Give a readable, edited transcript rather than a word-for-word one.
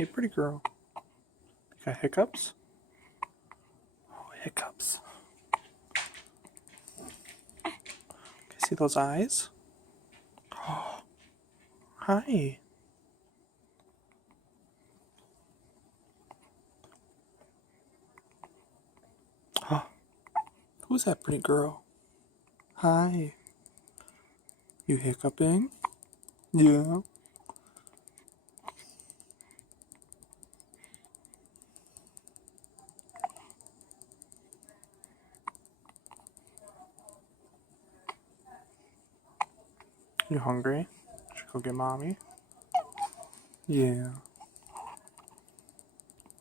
Hey, pretty girl. You got hiccups? Oh, hiccups. Okay, see those eyes? Oh, hi. Oh, who's that pretty girl? Hi. You hiccuping? Yeah. You hungry? Should we go get mommy? Yeah.